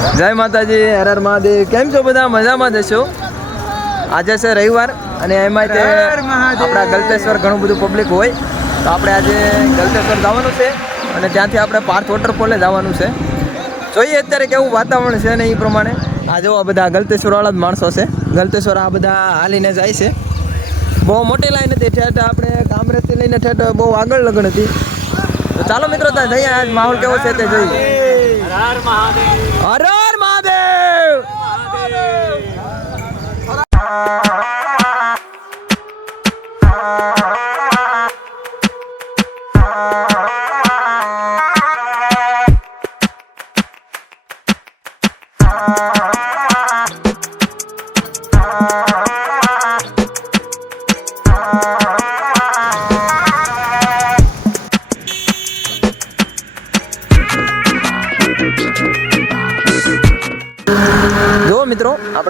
જય માતાજી હર હર મહાદેવ. કેમ છો બધા? મજામાં જશો આજે છે રવિવાર અને એમાં તે આપણા ગલતેશ્વર ઘણું બધું પબ્લિક હોય. તો આપણે આજે ગલતેશ્વર જવાનું છે અને ત્યાંથી આપણે પાર્થ વોટરફોલે જવાનું છે. જોઈએ અત્યારે કેવું વાતાવરણ છે ને એ પ્રમાણે. આ જો આ બધા ગલતેશ્વરવાળા જ માણસો છે. ગલતેશ્વર આ બધા હાલીને જાય છે. બહુ મોટી લાઈન હતી. ઠેઠ આપણે કામરેજથી લઈને ઠેઠ બહુ આગળ લગ્ન હતી. તો ચાલો મિત્રો ત્યાં જઈએ. આજ માહોલ કેવો છે તે જોઈએ. હર હર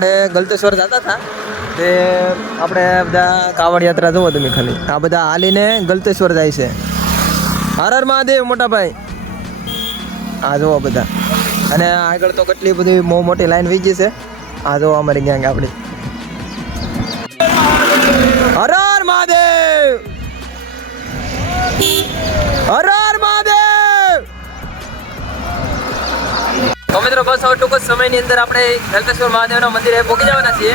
આપણે ગલતેશ્વર જતા હતા, તે આપણે બધા કાવડ યાત્રા જુઓ તમે ખાલી. આ બધા હાલીને ગલતેશ્વર જાય છે. હર હર મહાદેવ મોટા ભાઈ આ જુઓ બધા. અને આગળ તો કેટલી બધી મો મોટી લાઈન વીજી છે. આ જુઓ અમારી ગેંગ આપણી. મિત્રો બસ હવે ટૂંક જ સમયની અંદર આપણે ગલતેશ્વર મહાદેવના મંદિરે પહોંચી જવાના છીએ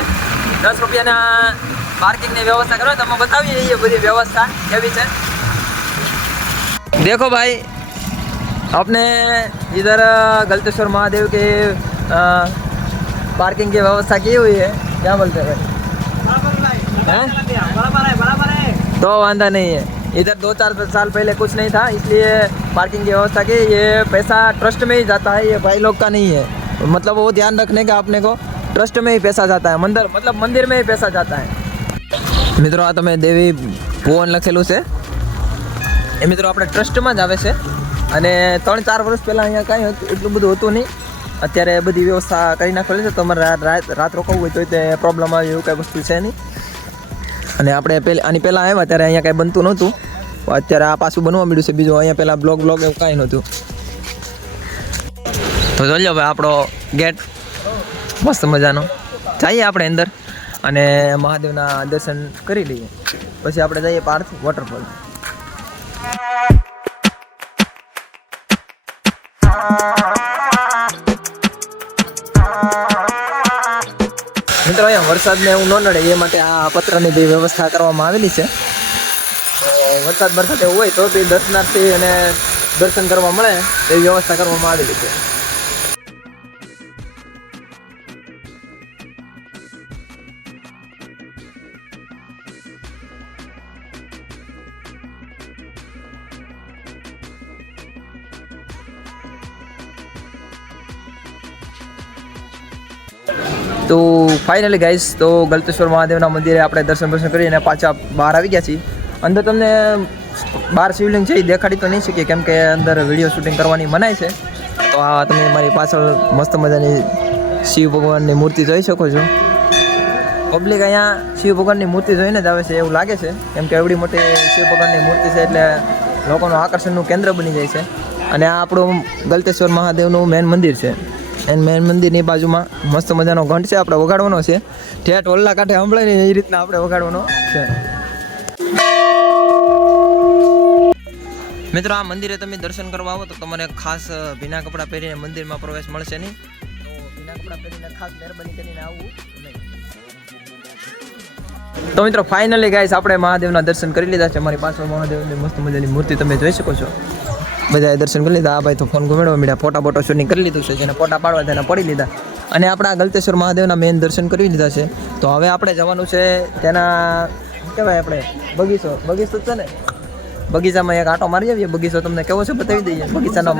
દસ રૂપિયાના પાર્કિંગની વ્યવસ્થા કરો તમે બતાવીએ એ બધી વ્યવસ્થા કેવી છે देखो भाई अपने इधर गलतेश्वर महादेव के अ, पार्किंग की व्यवस्था की हुई है क्या बोलते हैं भाई हैं? तो वांदा नहीं है इधर दो चार साल पहले कुछ नहीं था इसलिए पार्किंग की व्यवस्था की ये पैसा ट्रस्ट में ही जाता है ये भाई लोग का नहीं है मतलब वो ध्यान रखने का अपने को ट्रस्ट में ही पैसा जाता है मंदिर मतलब मंदिर में ही पैसा जाता है મિત્રો આ તમે દેવી ભુવન લખેલું છે એ મિત્રો આપણે ટ્રસ્ટમાં જ આવે છે અને ત્રણ ચાર વર્ષ પહેલાં અહીંયા કાંઈ હતું એટલું બધું હતું નહીં અત્યારે બધી વ્યવસ્થા કરી નાખેલી છે તમારે રાત રાત રાત રોકાવું હોય તો તે પ્રોબ્લેમ આવે એવું કાંઈ વસ્તુ છે નહીં અને આપણે પહેલાં આની પહેલાં આવ્યા ત્યારે અહીંયા કાંઈ બનતું નહોતું. અત્યારે આ પાછું બનવા મળ્યું છે બીજું. અહીંયા પહેલાં બ્લોક બ્લોક એવું કાંઈ નહોતું. તો જોઈ લો ભાઈ આપણો ગેટ. મસ્ત મજાનો. જઈએ આપણે અંદર અને મહાદેવના દર્શન કરી લઈએ. પછી આપણે જઈએ પાર્થ વોટરફોલ મિત્રો અહીંયા વરસાદને એવું ન નડે, એ માટે આ પત્રની બી વ્યવસ્થા કરવામાં આવેલી છે. વરસાદ વરસાદ એવું હોય તો બી દર્શનાર્થી અને દર્શન કરવા મળે, એવી વ્યવસ્થા કરવામાં આવેલી છે. તો ફાઇનલી ગાઈસ તો ગલતેશ્વર મહાદેવના મંદિરે આપણે દર્શન દર્શન કરીને પાછા બહાર આવી ગયા છીએ. અંદર તમને બાર શિવલિંગ છે એ દેખાડી તો નહીં શકીએ, કેમ કે અંદર વીડિયો શૂટિંગ કરવાની મનાય છે. તો આ તમે મારી પાછળ મસ્ત મજાની શિવ ભગવાનની મૂર્તિ જોઈ શકો છો. પબ્લિક અહીંયા શિવ ભગવાનની મૂર્તિ જોઈને જ આવે છે એવું લાગે છે, કેમ કે એવડી મોટી શિવ ભગવાનની મૂર્તિ છે એટલે લોકોનું આકર્ષણનું કેન્દ્ર બની જાય છે. અને આ આપણું ગલતેશ્વર મહાદેવનું મેન મંદિર છે. એન મેન મંદિરની બાજુમાં મસ્ત મજાનો ઘંટ છે, આપણે વગાડવાનો છે. ઠેઠ ઓલ્લા કાંઠે સંભળાય ને એ રીતના આપણે વગાડવાનો છે. મિત્રો, આ મંદિરે તમે દર્શન કરવા આવો તો તમારે ખાસ ભીના કપડાં પહેરીને મંદિરમાં પ્રવેશ મળશે નહીં. તો ભીના કપડાં પહેરીને ખાસ મહેરબાની કરીને આવવું નહીં તો મિત્રો ફાઇનલી ગાઈસ આપણે મહાદેવના દર્શન કરી લીધા છે. અમારી પાછળ મહાદેવની મસ્ત મજાની મૂર્તિ તમે જોઈ શકો છો. બધાએ દર્શન કરી લીધા. આ ભાઈ તો ફોન ઘુમેડવા મીડ્યા. ફોટા ફોટો શૂટિંગ કરી લીધું છે, જેને ફોટા પાડવા તેને પડી લીધા. અને આપણા ગલતેશ્વર મહાદેવના મેન દર્શન કરી લીધા છે. તો હવે આપણે જવાનું છે તેના કહેવાય આપણે, બગીચો. બગીચો છે ને, બગીચામાં એક આટો મારી આવીએ. બગીચો તમને કેવો છે બતાવી દઈએ. બગીચાનો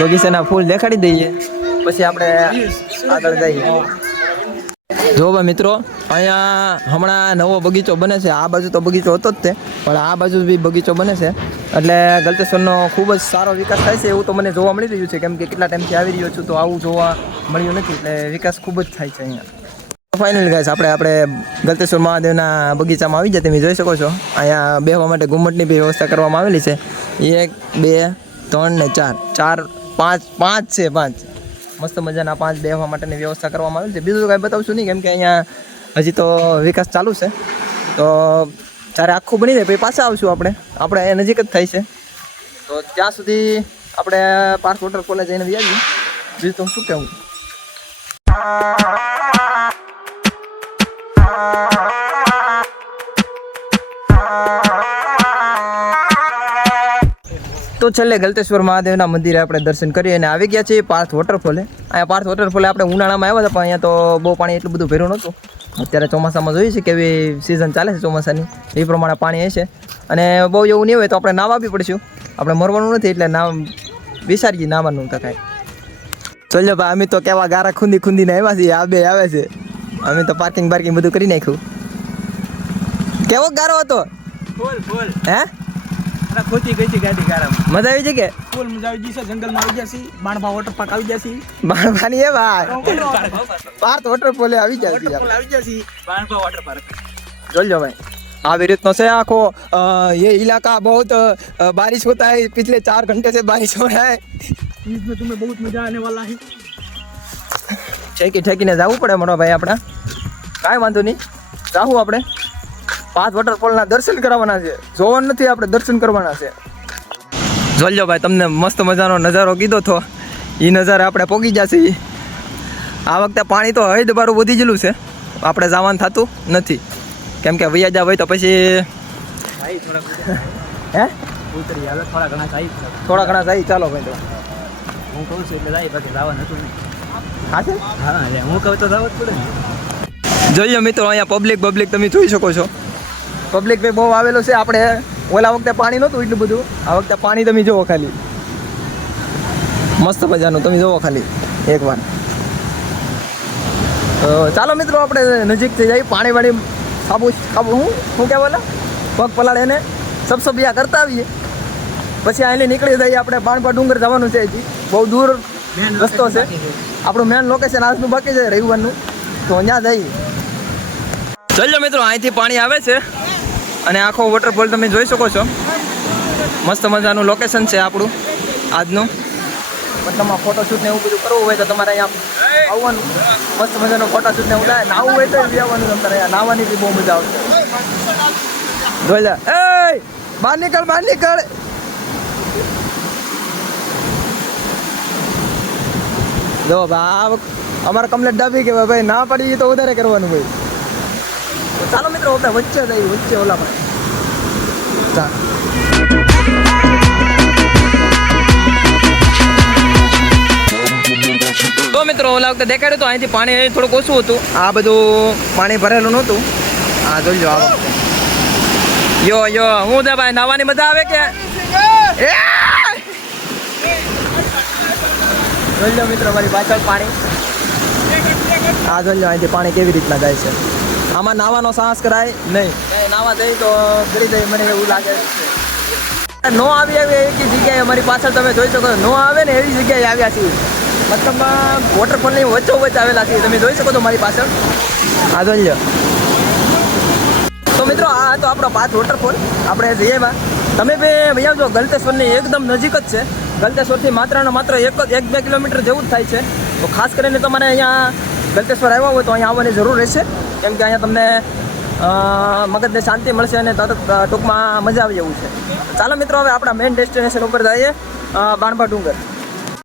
બગીચાના ફૂલ દેખાડી દઈએ. પછી આપણે આગળ જઈએ. જો મિત્રો અહીંયા હમણાં નવો બગીચો બને છે. આ બાજુ તો બગીચો હતો જ તે, પણ આ બાજુ બી બગીચો બને છે. એટલે ગલતેશ્વરનો ખૂબ જ સારો વિકાસ થાય છે એવું તો મને જોવા મળી રહ્યું છે, કેમ કે કેટલા ટાઈમથી આવી રહ્યો છું તો આવું જોવા મળ્યું નથી, એટલે વિકાસ ખૂબ જ થાય છે અહીંયા. ફાઇનલ ગાઈસ આપણે આપણે ગલતેશ્વર મહાદેવના બગીચામાં આવી જાય તમે જોઈ શકો છો. અહીંયા બેહવા માટે ઘુમ્મટની બી વ્યવસ્થા કરવામાં આવેલી છે. એક, બે, ત્રણ ને ચાર. ચાર, પાંચ પાંચ છે, પાંચ. મસ્ત મજાના પાંચ બેહવા માટેની વ્યવસ્થા કરવામાં આવેલી છે. બીજું કાંઈ બતાવશું નહીં, કેમ કે અહીંયા હજી તો વિકાસ ચાલુ છે. તો જ્યારે આખું બની જાય, પછી પાછા આવશું આપણે. આપણે નજીક જ થાય છે. તો ત્યાં સુધી આપણે પાર્ક કોલેજ જઈને વ્યાજીએ બીજું તો શું કહેવું? તો છેલ્લે ગલતેશ્વર મહાદેવના મંદિરે આપણે દર્શન કરી અને આવી ગયા છીએ પાર્થ વોટરફોલે અહીંયા પાર્થ વોટરફોલે આપણે ઉનાળામાં આવ્યા હતા, પણ અહીંયા તો બહુ પાણી એટલું બધું ભર્યું નહોતું. અત્યારે ચોમાસામાં જોઈએ છે કેવી સિઝન ચાલે છે ચોમાસાની. એ પ્રમાણે પાણી હશે. અને બહુ એવું નહીં હોય તો આપણે નાવા બી પડશું આપણે મરવાનું નથી એટલે નામ વિચારીએ નાવાનું તો કાંઈ. ચલો ભાઈ અમે તો કેવા ગારા ખૂંદી ખૂંદીને આવ્યા છીએ આ બે આવે છે. અમે તો પાર્કિંગ પાર્કિંગ બધું કરી નાખ્યું. કેવો ગારો હતો? ફૂલ ફૂલ. હે? અરે ખોટી ગઈ છે ગાડી ગારામાં મજા આવી છે કે ફૂલ મજા આવી જશે જંગલમાં આવી જશે બાણભા વોટર પાર્ક આવી જશે બાણવાની એ ભાઈ પાર્થ વોટરફોલે આવી જાય છે વોટરફોલ આવી જશે બાણભા વોટર પાર્ક જોજો ભાઈ આવી રીતનો છે આખો अ, ये इलाका बहुत अ, बारिश होता है पिछले चार घंटे से बारिश हो रहा है इसमें तुम्हें बहुत मजा आने वाला है ઠેકી ઠેકીને જવું પડે મોટો ભાઈ આપણે કાંઈ વાંધો નહીં જાવું આપણે પાંચ વોટરફોલના દર્શન કરવાના છે. જોવાનું નથી આપણે દર્શન કરવાના છે. જોજો ભાઈ તમને મસ્ત મજાનો નજારો કીધો તો. એ નજારે આપણે પોગી જશે. આ વખતે પાણી તો હૈદ બારું વધી ગયેલું છે. આપણે જવાનું થતું નથી. કેમ કે વૈયા હોય તો પછી હે? થોડા ઘણા જાય ચાલો ભાઈ તો. હું કહું છું એટલે જાય પછી જવાનું હતું નહીં. હા હા કહું તો જવું જ પડે જોઈએ મિત્રો અહીંયા પબ્લિક પબ્લિક તમે જોઈ શકો છો. પબ્લિક બી બહુ આવેલું છે. આપણે ઓલા વખતે પાણી નહોતું એટલું બધું. આ વખતે પાણી તમે જુઓ ખાલી. મસ્ત મજાનું તમે જુઓ ખાલી. એકવાર તો ચાલો મિત્રો આપણે નજીકથી જઈ પાણી વાળી સાબુ સાબુ હું શું કહેવાલા પગ પલાળ એને સબસબિયા કરતા આવીએ. પછી અહીંથી નીકળી જઈએ આપણે બાણપા ડુંગર જવાનું છે હજી બહુ દૂર રસ્તો છે. આપણું મેન લોકેશન આજનું બાકી છે રવિવારનું. તો ત્યાં જઈએ. ચલો મિત્રો અહીંથી પાણી આવે છે. અને આખો વોટરફોલ તમે જોઈ શકો છો. મસ્ત મજાનું લોકેશન છે આપણું, આજનું. મતલબમાં ફોટોશૂટ ને એવું બધું કરવું હોય તો તમારે અહીંયા આવવાનું. મસ્ત મજાનો ફોટોશૂટ ને ઉડાય નાવું હોય તો આવવાનું તમારે અહીંયા. નાવાની બી બહુ મજા આવશે. જોઈ લે. એ બહાર નીકળ બહાર નીકળ! જો બા અમારે કમ્પ્લેટ ડાબી કે ભાઈ ના પડી તો વધારે કરવાનું ભાઈ તો ચાલો મિત્રો આપણે વચ્ચે જઈએ વચ્ચે ઓલા પર. ચાલ. તો મિત્રો ઓલા વખતે દેખાડ્યું હતું અહીંથી પાણી થોડુંક ઓછું હતું. આ બધું પાણી ભરેલું નહોતું. હા જોઈ આ યો યો હું છે ભાઈ નાવાની મજા આવે કે! જોઈ લો મિત્રો મારી પાછળ પાણી. આ જોઈ લો અહીંથી પાણી કેવી રીતના જાય છે. આમાં નાવાનો સાહસ કરાય? નહીં. નહીં, નાવા જઈ તો ગળી જાય મને એવું લાગે છે. નો આવી આવી એવી જગ્યાએ અમારી પાછળ તમે જોઈ શકો. નો આવે ને એવી જગ્યાએ આવ્યા છીએ. મતલબમાં વોટરફોલની વચ્ચો વચ્ચે આવેલા છીએ. તમે જોઈ શકો છો મારી પાછળ. આ જોઈ લો. તો મિત્રો આ હતો આપણો પાંચ વોટરફોલ આપણે જઈએ એમાં તમે બે અહીંયા જો ગલતેશ્વરની એકદમ નજીક જ છે. ગલતેશ્વરથી માત્ર ને માત્ર એક જ એક બે કિલોમીટર જેવું જ થાય છે. તો ખાસ કરીને તમારે અહીંયા ગલતેશ્વર આવ્યા હોય તો અહીંયા આવવાની જરૂર રહેશે. કેમ કે અહીંયા તમને મગજને શાંતિ મળશે અને તરત ટૂંકમાં મજા આવી એવું છે. ચાલો મિત્રો, હવે આપણા મેઇન ડેસ્ટિનેશન ઉપર જઈએ. બાણભા ડુંગર.